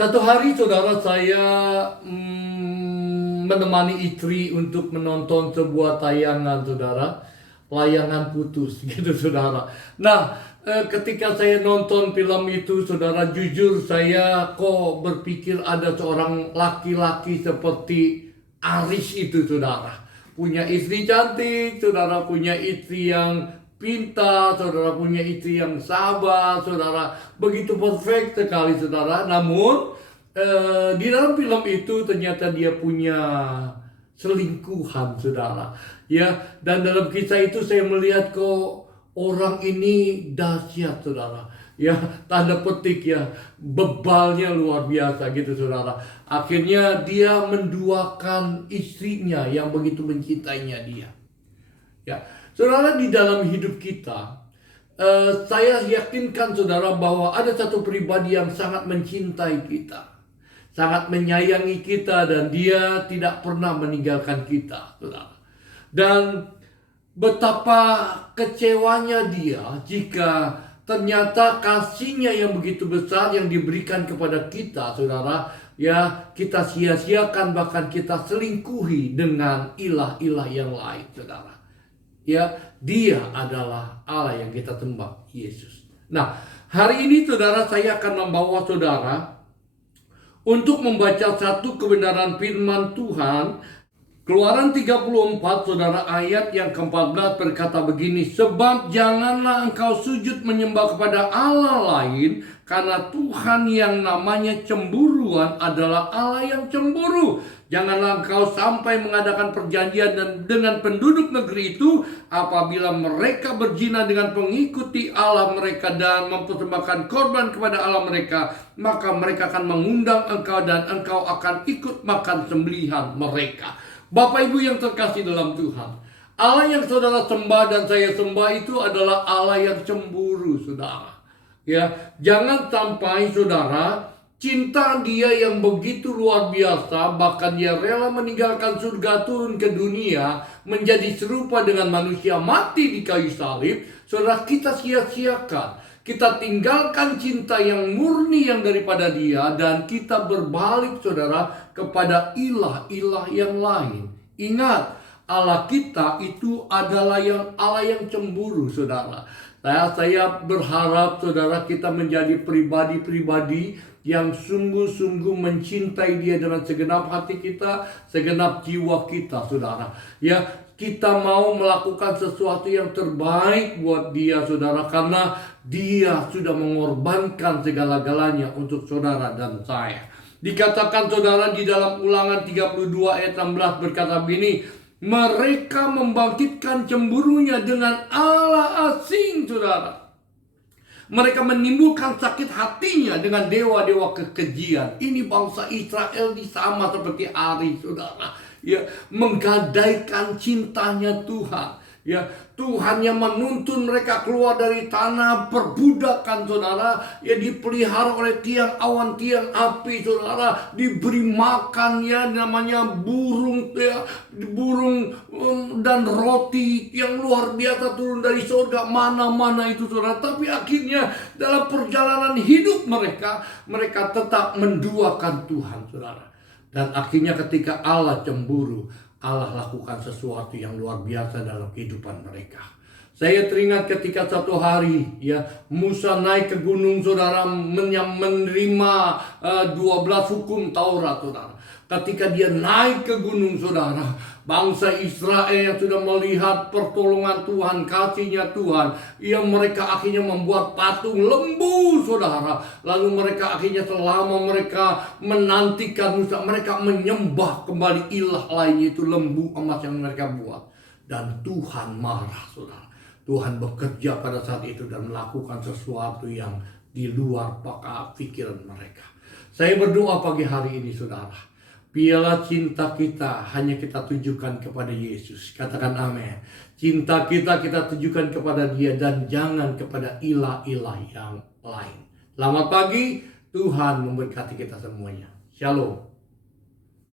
Satu hari saudara saya menemani istri untuk menonton sebuah tayangan saudara, layangan putus gitu saudara. Nah, ketika saya nonton film itu saudara, jujur saya kok berpikir ada seorang laki-laki seperti Aris itu saudara. Punya istri cantik, saudara punya istri yang pintar, saudara punya istri yang sabar, saudara begitu perfect sekali saudara. Namun di dalam film itu ternyata dia punya selingkuhan saudara. Ya, dan dalam kisah itu saya melihat kok orang ini dahsyat saudara. Ya, tanda petik ya, bebalnya luar biasa gitu saudara. Akhirnya dia menduakan istrinya yang begitu mencintainya dia. Ya, saudara, di dalam hidup kita, saya yakinkan saudara bahwa ada satu pribadi yang sangat mencintai kita, sangat menyayangi kita, dan dia tidak pernah meninggalkan kita, saudara. Dan betapa kecewanya dia jika ternyata kasihnya yang begitu besar yang diberikan kepada kita, saudara, ya kita sia-siakan, bahkan kita selingkuhi dengan ilah-ilah yang lain, saudara. Ya, dia adalah Allah yang kita sembah, Yesus. Nah, hari ini saudara, saya akan membawa saudara untuk membaca satu kebenaran firman Tuhan. Keluaran 34 saudara, ayat yang ke-14 berkata begini, sebab janganlah engkau sujud menyembah kepada Allah lain, karena Tuhan yang namanya cemburuan adalah Allah yang cemburu. Janganlah engkau sampai mengadakan perjanjian dengan penduduk negeri itu apabila mereka berzina dengan pengikuti Allah mereka dan mempersembahkan korban kepada Allah mereka, maka mereka akan mengundang engkau dan engkau akan ikut makan sembelihan mereka. Bapak Ibu yang terkasih dalam Tuhan, Allah yang saudara sembah dan saya sembah itu adalah Allah yang cemburu, saudara. Ya, jangan sampai saudara, cinta dia yang begitu luar biasa, bahkan dia rela meninggalkan surga turun ke dunia menjadi serupa dengan manusia mati di kayu salib, saudara, kita sia-siakan. Kita tinggalkan cinta yang murni yang daripada dia dan kita berbalik saudara kepada ilah-ilah yang lain. Ingat, Allah kita itu adalah Allah yang cemburu saudara. Saya berharap saudara kita menjadi pribadi-pribadi yang sungguh-sungguh mencintai dia dengan segenap hati kita, segenap jiwa kita saudara. Ya, kita mau melakukan sesuatu yang terbaik buat dia saudara, karena dia sudah mengorbankan segala-galanya untuk saudara dan saya. Dikatakan saudara di dalam Ulangan 32 ayat 16 berkata begini, mereka membangkitkan cemburunya dengan Allah asing saudara. Mereka menimbulkan sakit hatinya dengan dewa-dewa kekejian. Ini bangsa Israel sama seperti Aris saudara. Ya, menggadaikan cintanya Tuhan. Ya, Tuhan yang menuntun mereka keluar dari tanah perbudakan saudara, ya dipelihara oleh tiang awan, tiang api saudara, diberi makan ya namanya burung ya, burung dan roti yang luar biasa turun dari surga, mana-mana itu saudara. Tapi akhirnya dalam perjalanan hidup mereka tetap menduakan Tuhan saudara. Dan akhirnya ketika Allah cemburu, Allah lakukan sesuatu yang luar biasa dalam kehidupan mereka. Saya teringat ketika satu hari ya Musa naik ke gunung saudara, menerima 12 hukum Taurat saudara. Ketika dia naik ke gunung saudara, bangsa Israel yang sudah melihat pertolongan Tuhan, kasihnya Tuhan, ya mereka akhirnya membuat patung lembu saudara. Lalu mereka akhirnya selama mereka menantikan Musa, mereka menyembah kembali ilah lain, yaitu lembu emas yang mereka buat. Dan Tuhan marah saudara. Tuhan bekerja pada saat itu dan melakukan sesuatu yang di luar pikiran mereka. Saya berdoa pagi hari ini saudara, biarlah cinta kita hanya kita tujukan kepada Yesus. Katakan amin. Cinta kita tujukan kepada dia dan jangan kepada ilah-ilah yang lain. Selamat pagi, Tuhan memberkati kita semuanya. Shalom.